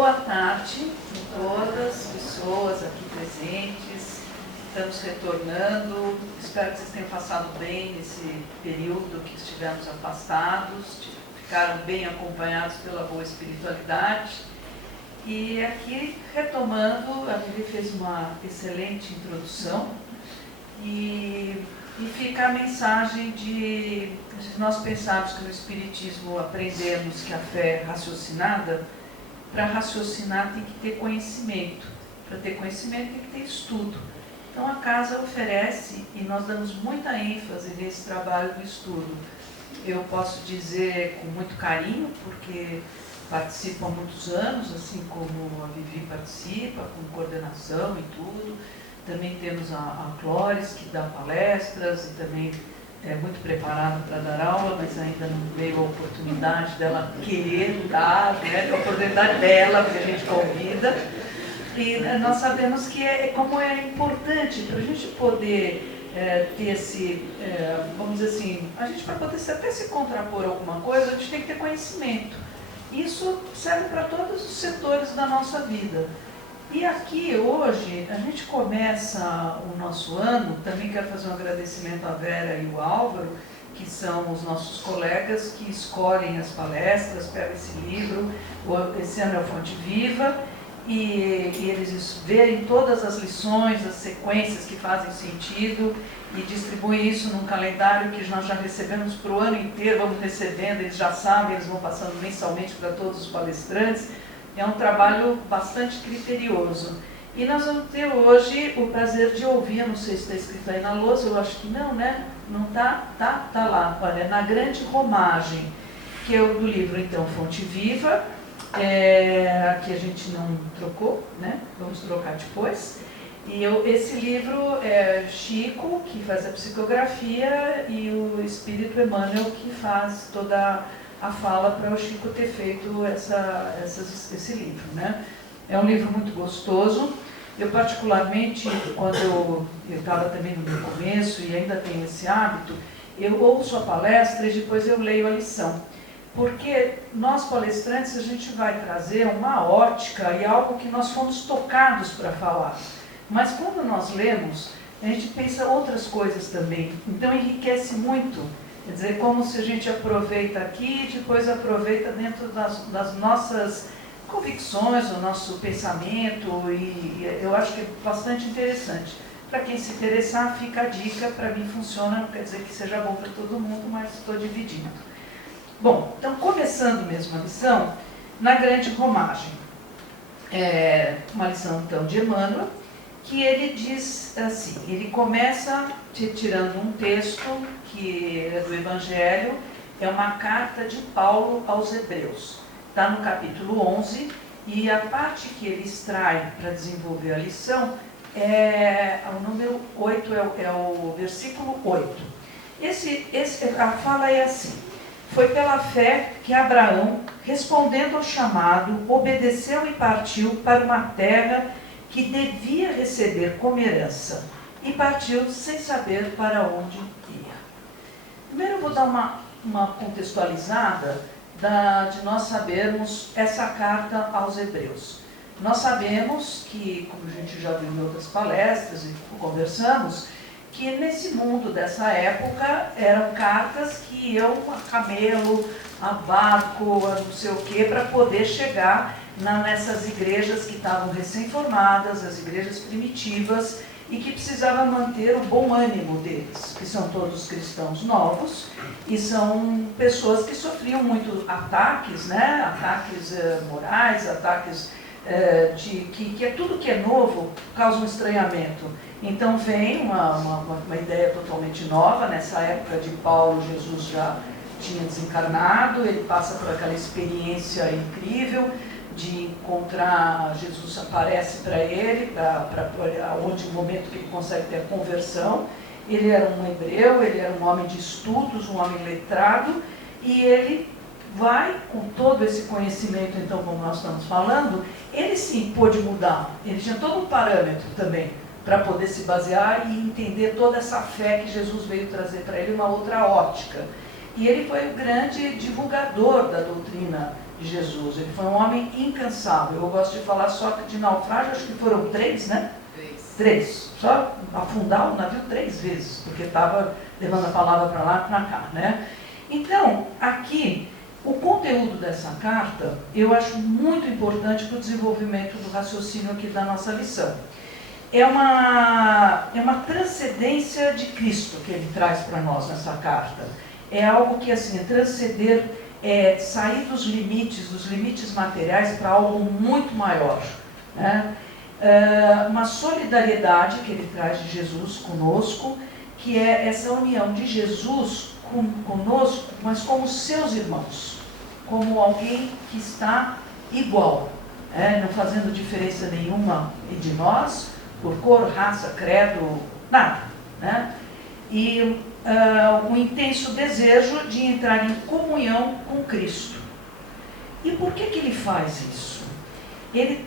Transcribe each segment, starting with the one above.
Boa tarde a todas as pessoas aqui presentes. Estamos retornando. Espero que vocês tenham passado bem nesse período que estivemos afastados, ficaram bem acompanhados pela boa espiritualidade. E aqui, retomando, a Vivi fez uma excelente introdução e fica a mensagem de, se nós pensarmos que no Espiritismo aprendemos que a fé é raciocinada, para raciocinar tem que ter conhecimento, para ter conhecimento tem que ter estudo. Então a casa oferece, e nós damos muita ênfase nesse trabalho do estudo. Eu posso dizer com muito carinho, porque participo há muitos anos, assim como a Vivi participa, com coordenação e tudo. Também temos a Clóris, que dá palestras e também é muito preparada para dar aula, mas ainda não veio a oportunidade dela querer dar, né? A oportunidade dela, porque a gente convida. E nós sabemos que como é importante para a gente poder ter esse, vamos dizer assim, a gente para poder até se contrapor a alguma coisa, a gente tem que ter conhecimento. Isso serve para todos os setores da nossa vida. E aqui, hoje, a gente começa o nosso ano, também quero fazer um agradecimento à Vera e o Álvaro, que são os nossos colegas que escolhem as palestras, pegam esse livro, esse ano é o Fonte Viva, e eles verem todas as lições, as sequências que fazem sentido, e distribuem isso num calendário que nós já recebemos para o ano inteiro, vamos recebendo, eles já sabem, eles vão passando mensalmente para todos os palestrantes. É um trabalho bastante criterioso. E nós vamos ter hoje o prazer de ouvir, eu não sei se está escrito aí na lousa, eu acho que não, né? Não está? Tá lá, olha, Na Grande Romagem, que é o do livro, então, Fonte Viva, que a gente não trocou, né? Vamos trocar depois. E esse livro é Chico, que faz a psicografia, e o Espírito Emmanuel, que faz toda a fala para o Chico ter feito esse livro, né? É um livro muito gostoso. Eu particularmente, quando eu estava também no meu começo e ainda tenho esse hábito, eu ouço a palestra e depois eu leio a lição. Porque nós palestrantes, a gente vai trazer uma ótica e algo que nós fomos tocados para falar. Mas quando nós lemos, a gente pensa outras coisas também. Então enriquece muito. Quer dizer, como se a gente aproveita aqui e depois aproveita dentro das nossas convicções, o nosso pensamento, e eu acho que é bastante interessante. Para quem se interessar, fica a dica, para mim funciona, não quer dizer que seja bom para todo mundo, mas estou dividindo. Bom, então começando mesmo a lição, Na Grande Romagem. Uma lição então de Emmanuel, que ele diz assim, ele começa tirando um texto que é do Evangelho, é uma carta de Paulo aos Hebreus. Está no capítulo 11, e a parte que ele extrai para desenvolver a lição o número 8, é o versículo 8. A fala é assim: foi pela fé que Abraão, respondendo ao chamado, obedeceu e partiu para uma terra que devia receber como herança, e partiu sem saber para onde ia. Primeiro eu vou dar uma contextualizada de nós sabermos essa carta aos Hebreus. Nós sabemos que, como a gente já viu em outras palestras e conversamos, que nesse mundo dessa época eram cartas que iam a camelo, a barco, a não sei o quê, para poder chegar nessas igrejas que estavam recém-formadas, as igrejas primitivas, e que precisava manter o bom ânimo deles, que são todos cristãos novos, e são pessoas que sofriam muito ataques, né? Ataques morais, ataques que é tudo que é novo causa um estranhamento. Então vem uma ideia totalmente nova. Nessa época de Paulo, Jesus já tinha desencarnado, ele passa por aquela experiência incrível de encontrar, Jesus aparece para ele, para onde o momento que ele consegue ter a conversão. Ele era um hebreu, ele era um homem de estudos, um homem letrado, e ele vai, com todo esse conhecimento, então, como nós estamos falando, ele sim pôde mudar, ele tinha todo um parâmetro também, para poder se basear e entender toda essa fé que Jesus veio trazer para ele, uma outra ótica. E ele foi o grande divulgador da doutrina de Jesus. Ele foi um homem incansável. Eu gosto de falar só de naufrágio, acho que foram 3, né? 3. Só afundar o navio 3 vezes, porque estava levando a palavra para lá e para cá, né? Então, aqui, o conteúdo dessa carta, eu acho muito importante para o desenvolvimento do raciocínio aqui da nossa lição. É uma transcendência de Cristo que ele traz para nós nessa carta. É algo que, assim, transcender, sair dos limites materiais para algo muito maior, né? Uma solidariedade que ele traz de Jesus conosco, que é essa união de Jesus conosco, mas como seus irmãos, como alguém que está igual, não fazendo diferença nenhuma de nós, por cor, raça, credo, nada, né? E um intenso desejo de entrar em comunhão com Cristo. E por que ele faz isso? Ele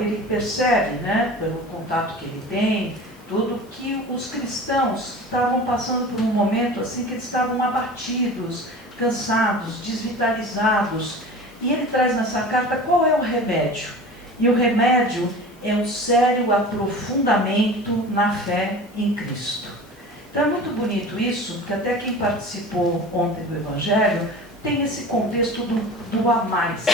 ele percebe, né, pelo contato que ele tem, tudo, que os cristãos estavam passando por um momento assim que eles estavam abatidos, cansados, desvitalizados. E ele traz nessa carta qual é o remédio. E o remédio é um sério aprofundamento na fé em Cristo. Então é muito bonito isso, porque até quem participou ontem do Evangelho tem esse contexto do a mais.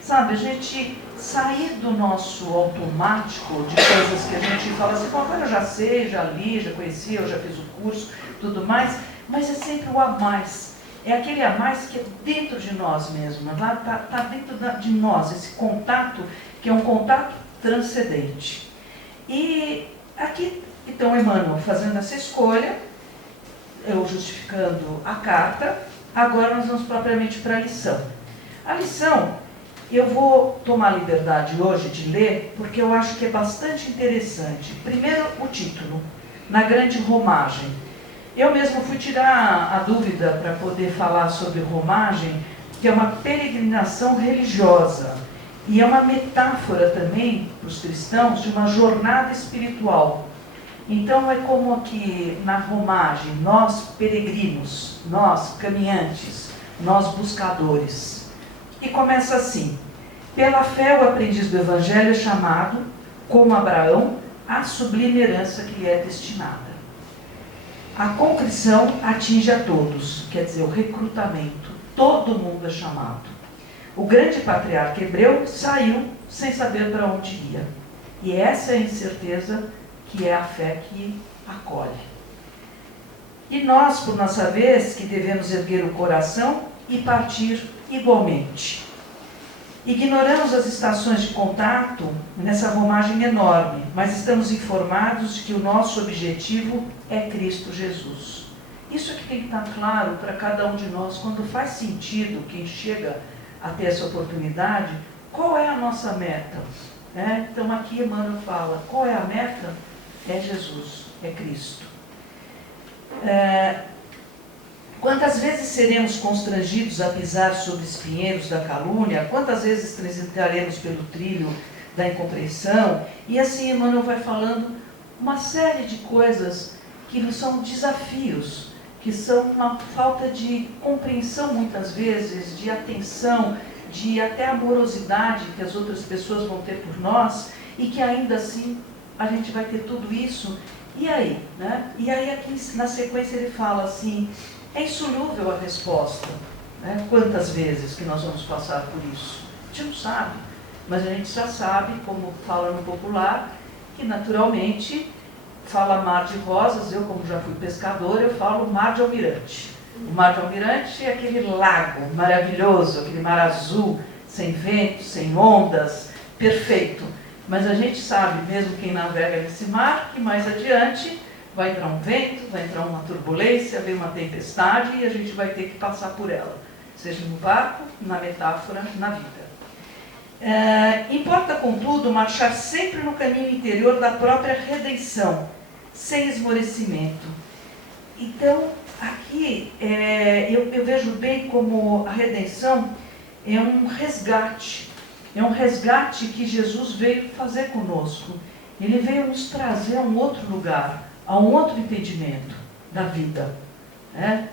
Sabe, a gente sair do nosso automático de coisas que a gente fala assim, bom, agora eu já sei, já li, já conheci, eu já fiz o curso, tudo mais, mas é sempre o a mais. É aquele a mais que é dentro de nós mesmo, está dentro de nós, esse contato, que é um contato transcendente. E aqui, então, Emmanuel fazendo essa escolha, eu justificando a carta, agora nós vamos propriamente para a lição. A lição, eu vou tomar a liberdade hoje de ler, porque eu acho que é bastante interessante. Primeiro, o título, Na Grande Romagem. Eu mesmo fui tirar a dúvida para poder falar sobre romagem, que é uma peregrinação religiosa. E é uma metáfora também, para os cristãos, de uma jornada espiritual. Então é como que na romagem, nós peregrinos, nós caminhantes, nós buscadores. E começa assim: pela fé o aprendiz do Evangelho é chamado, como Abraão, à sublime herança que lhe é destinada. A concrição atinge a todos, quer dizer, o recrutamento, todo mundo é chamado. O grande patriarca hebreu saiu sem saber para onde ia. E essa é a incerteza que é a fé que acolhe. E nós, por nossa vez, que devemos erguer o coração e partir igualmente. Ignoramos as estações de contato nessa romagem enorme, mas estamos informados de que o nosso objetivo é Cristo Jesus. Isso é que tem que estar claro para cada um de nós, quando faz sentido quem chega a ter essa oportunidade, qual é a nossa meta? Então aqui Emmanuel fala, qual é a meta? É Jesus, é Cristo. Quantas vezes seremos constrangidos a pisar sobre espinheiros da calúnia? Quantas vezes transitaremos pelo trilho da incompreensão? E assim Emmanuel vai falando uma série de coisas que são desafios, que são uma falta de compreensão muitas vezes, de atenção, de até amorosidade que as outras pessoas vão ter por nós, e que ainda assim a gente vai ter tudo isso. E aí? Né? E aí aqui na sequência ele fala assim, é insolúvel a resposta. Né? Quantas vezes que nós vamos passar por isso? A gente não sabe, mas a gente já sabe, como fala no popular, que naturalmente fala mar de rosas. Eu, como já fui pescador, eu falo mar de almirante. O mar de almirante é aquele lago maravilhoso, aquele mar azul, sem vento, sem ondas, perfeito. Mas a gente sabe, mesmo quem navega nesse mar, que mais adiante vai entrar um vento, vai entrar uma turbulência, vem uma tempestade e a gente vai ter que passar por ela. Seja no barco, na metáfora, na vida. Importa, contudo, marchar sempre no caminho interior da própria redenção, sem esmorecimento. Então, aqui eu vejo bem como a redenção é um resgate. É um resgate que Jesus veio fazer conosco. Ele veio nos trazer a um outro lugar, a um outro entendimento da vida.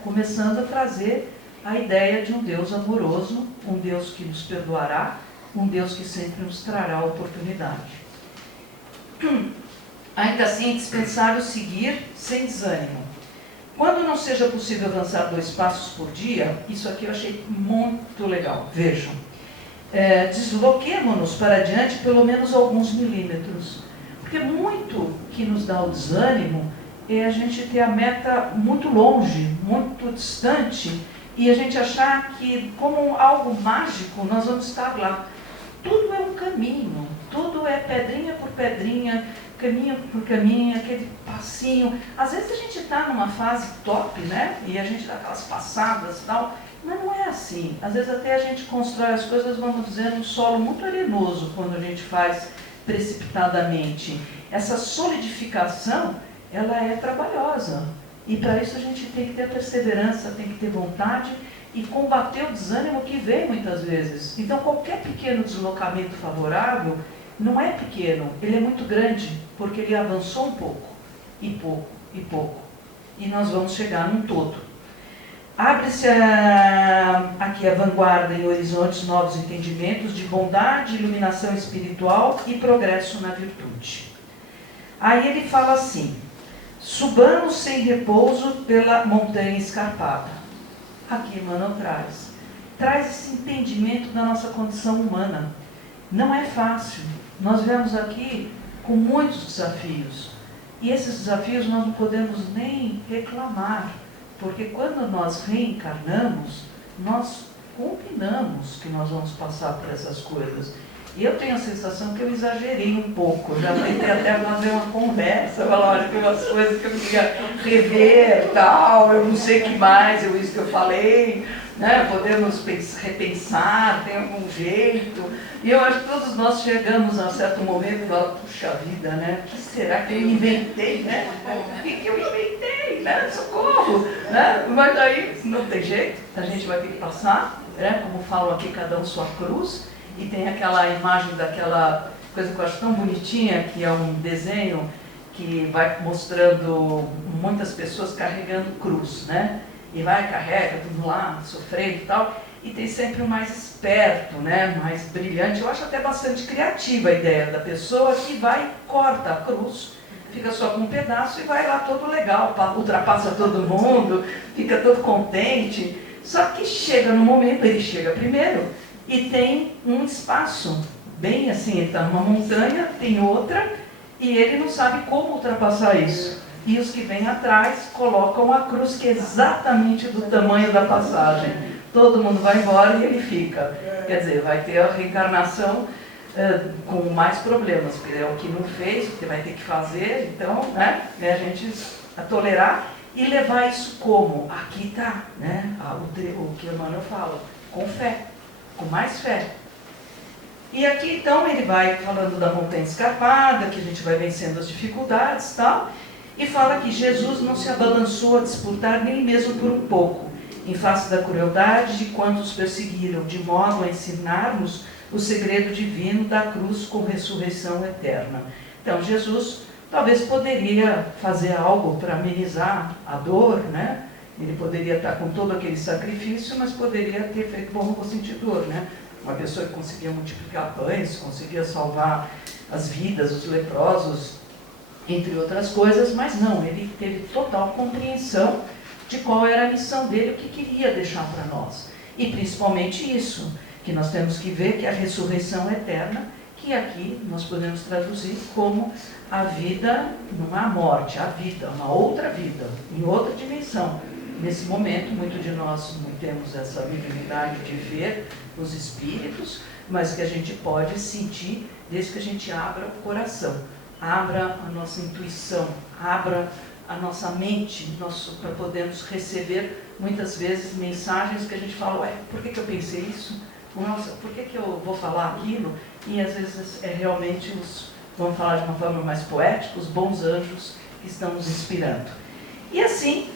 Começando a trazer a ideia de um Deus amoroso, um Deus que nos perdoará, um Deus que sempre nos trará a oportunidade. Ainda assim, é dispensável seguir sem desânimo. Quando não seja possível avançar 2 passos por dia, isso aqui eu achei muito legal, vejam. Desloquemo-nos para diante pelo menos alguns milímetros. Porque muito que nos dá o desânimo é a gente ter a meta muito longe, muito distante, e a gente achar que, como algo mágico, nós vamos estar lá. Tudo é um caminho, tudo é pedrinha por pedrinha, caminho por caminho, aquele passinho. Às vezes a gente está numa fase top, né? E a gente dá aquelas passadas e tal, mas não é assim. Às vezes até a gente constrói as coisas, vamos dizer, num solo muito arenoso, quando a gente faz precipitadamente. Essa solidificação, ela é trabalhosa. E para isso a gente tem que ter perseverança, tem que ter vontade e combater o desânimo que vem muitas vezes. Então qualquer pequeno deslocamento favorável não é pequeno, ele é muito grande, porque ele avançou um pouco, e pouco, e pouco. E nós vamos chegar num todo. Abre-se aqui a vanguarda em horizontes novos entendimentos de bondade, iluminação espiritual e progresso na virtude. Aí ele fala assim: subamos sem repouso pela montanha escarpada. Aqui Emmanuel traz esse entendimento da nossa condição humana. Não é fácil. Nós viemos aqui com muitos desafios. E esses desafios nós não podemos nem reclamar. Porque quando nós reencarnamos, nós combinamos que nós vamos passar por essas coisas. E eu tenho a sensação que eu exagerei um pouco. Já tentei até fazer uma conversa, falar, olha, tem umas coisas que eu queria rever, tal, eu não sei o que mais, isso que eu falei, né? Podemos repensar, tem algum jeito. E eu acho que todos nós chegamos a um certo momento e falamos, puxa vida, né? O que será que eu inventei, né? O que eu inventei, né? Socorro, né? Mas aí não tem jeito, a gente vai ter que passar, né? Como falam aqui, cada um sua cruz. E tem aquela imagem daquela coisa que eu acho tão bonitinha, que é um desenho que vai mostrando muitas pessoas carregando cruz, né? E vai, carrega, tudo lá, sofrendo e tal. E tem sempre o mais esperto, né? Mais brilhante. Eu acho até bastante criativa a ideia da pessoa que vai, corta a cruz, fica só com um pedaço e vai lá todo legal, ultrapassa todo mundo, fica todo contente. Só que chega no momento, ele chega primeiro, e tem um espaço, bem assim, ele está numa montanha, tem outra, e ele não sabe como ultrapassar isso. E os que vêm atrás colocam a cruz que é exatamente do tamanho da passagem. Todo mundo vai embora e ele fica. Quer dizer, vai ter a reencarnação com mais problemas, porque é o que não fez, porque vai ter que fazer, então, né, a gente tolerar e levar isso como? Aqui está, né, o que o Emmanuel fala, com fé. Com mais fé. E aqui então ele vai falando da montanha escarpada, que a gente vai vencendo as dificuldades e tal, e fala que Jesus não se abalançou a disputar nem mesmo por um pouco, em face da crueldade de quantos perseguiram, de modo a ensinar-nos o segredo divino da cruz com ressurreição eterna. Então Jesus talvez poderia fazer algo para amenizar a dor, né? Ele poderia estar com todo aquele sacrifício, mas poderia ter feito bom consentidor, né? Uma pessoa que conseguia multiplicar pães, conseguia salvar as vidas, os leprosos, entre outras coisas, mas não, ele teve total compreensão de qual era a missão dele, o que queria deixar para nós. E principalmente isso, que nós temos que ver que a ressurreição eterna, que aqui nós podemos traduzir como a vida, não a morte, a vida, uma outra vida, em outra dimensão. Nesse momento, muito de nós não temos essa habilidade de ver os espíritos, mas que a gente pode sentir desde que a gente abra o coração, abra a nossa intuição, abra a nossa mente, para podermos receber muitas vezes mensagens que a gente fala, ué, por que eu pensei isso? Nossa, por que eu vou falar aquilo? E às vezes é realmente vamos falar de uma forma mais poética, os bons anjos que estão nos inspirando. E assim,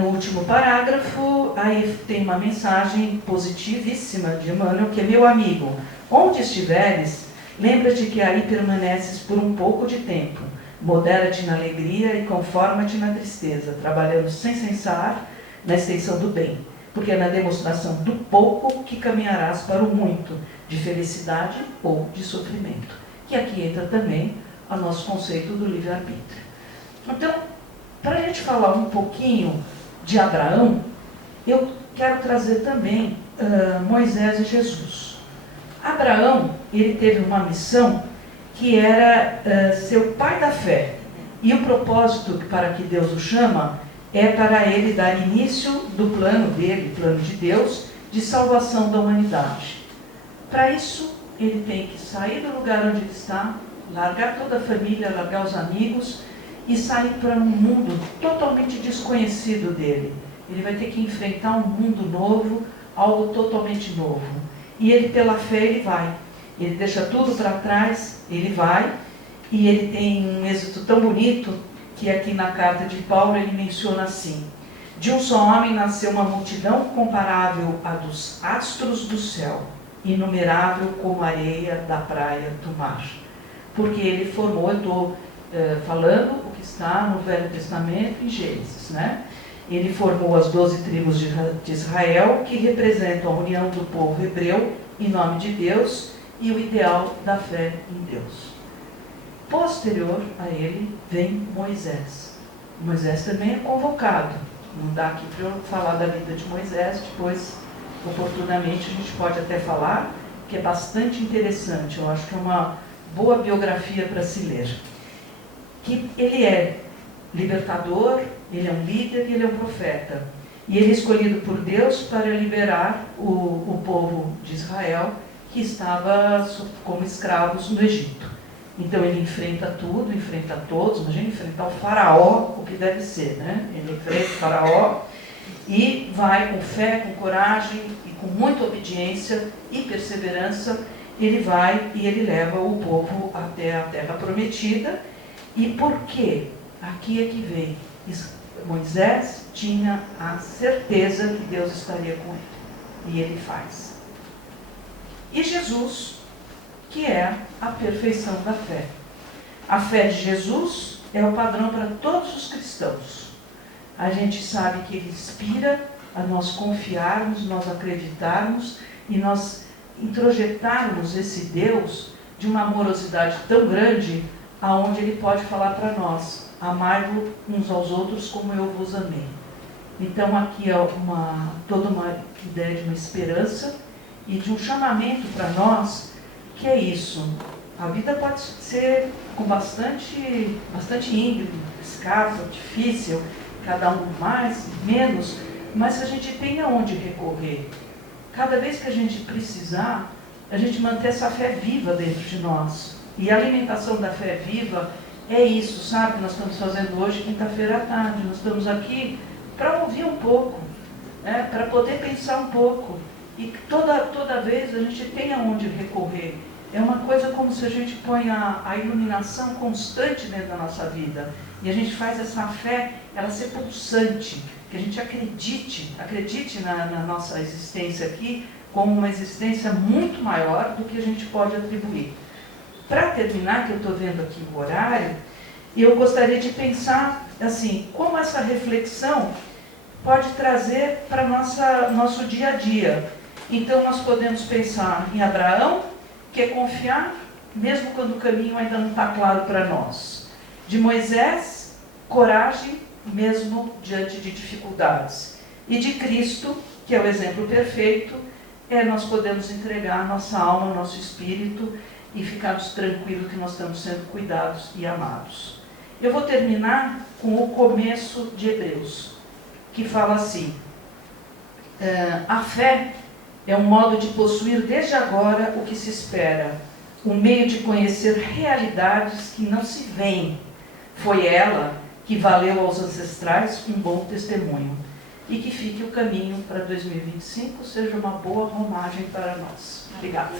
no último parágrafo, aí tem uma mensagem positivíssima de Emmanuel, que é: meu amigo, onde estiveres, lembra-te que aí permaneces por um pouco de tempo, modera-te na alegria e conforma-te na tristeza, trabalhando sem cessar na extensão do bem. porque é na demonstração do pouco que caminharás para o muito, de felicidade ou de sofrimento. Que aqui entra também o nosso conceito do livre-arbítrio. Então, para a gente falar um pouquinho de Abraão, eu quero trazer também Moisés e Jesus. Abraão, ele teve uma missão que era ser o pai da fé. E o propósito para que Deus o chama é para ele dar início do plano dele, plano de Deus, de salvação da humanidade. Para isso, ele tem que sair do lugar onde ele está, largar toda a família, largar os amigos e sair para um mundo totalmente desconhecido dele. Ele vai ter que enfrentar um mundo novo, algo totalmente novo. E ele, pela fé, ele vai. Ele deixa tudo para trás, ele vai, e ele tem um êxito tão bonito que aqui na carta de Paulo ele menciona assim: de um só homem nasceu uma multidão comparável à dos astros do céu, inumerável como a areia da praia do mar. Porque ele formou, eu estou falando o que está no Velho Testamento, em Gênesis, né? Ele formou as 12 tribos de Israel, que representam a união do povo hebreu em nome de Deus e o ideal da fé em Deus. Posterior a ele vem Moisés. Moisés também é convocado. Não dá aqui para eu falar da vida de Moisés, depois, oportunamente, a gente pode até falar, que é bastante interessante. Eu acho que é uma boa biografia para se ler. Que ele é libertador, ele é um líder e ele é um profeta. E ele é escolhido por Deus para liberar o povo de Israel, que estava como escravos no Egito. Então ele enfrenta tudo, enfrenta todos. Imagina enfrentar o faraó, o que deve ser, né? Ele enfrenta o faraó e vai com fé, com coragem e com muita obediência e perseverança. Ele vai e ele leva o povo até a terra prometida. E por quê? Aqui é que vem. Moisés tinha a certeza que Deus estaria com ele. E ele faz. E Jesus, que é a perfeição da fé. A fé de Jesus é o padrão para todos os cristãos. A gente sabe que ele inspira a nós confiarmos, nós acreditarmos e nós introjetarmos esse Deus de uma amorosidade tão grande, aonde ele pode falar para nós: amai-vos uns aos outros como eu vos amei. Então aqui é toda uma ideia de uma esperança e de um chamamento para nós, que é isso. A vida pode ser com bastante íngreme, escassa, difícil, cada um mais, menos, mas a gente tem aonde recorrer. Cada vez que a gente precisar, a gente manter essa fé viva dentro de nós. E a alimentação da fé viva é isso, sabe? Nós estamos fazendo hoje, quinta-feira à tarde. Nós estamos aqui para ouvir um pouco, né? Para poder pensar um pouco. E toda vez a gente tem aonde recorrer. É uma coisa como se a gente põe a iluminação constante dentro da nossa vida. E a gente faz essa fé, ela ser pulsante. Que a gente acredite na nossa existência aqui como uma existência muito maior do que a gente pode atribuir. Para terminar, que eu estou vendo aqui o horário, eu gostaria de pensar assim, como essa reflexão pode trazer para nosso dia a dia. Então nós podemos pensar em Abraão, que é confiar, mesmo quando o caminho ainda não está claro para nós. De Moisés, coragem, mesmo diante de dificuldades. E de Cristo, que é o exemplo perfeito, nós podemos entregar nossa alma, nosso espírito e ficarmos tranquilos que nós estamos sendo cuidados e amados. Eu vou terminar com o começo de Hebreus, que fala assim: a fé é um modo de possuir desde agora o que se espera, um meio de conhecer realidades que não se veem. Foi ela que valeu aos ancestrais um bom testemunho. E que fique o caminho para 2025, seja uma boa romagem para nós. Obrigada.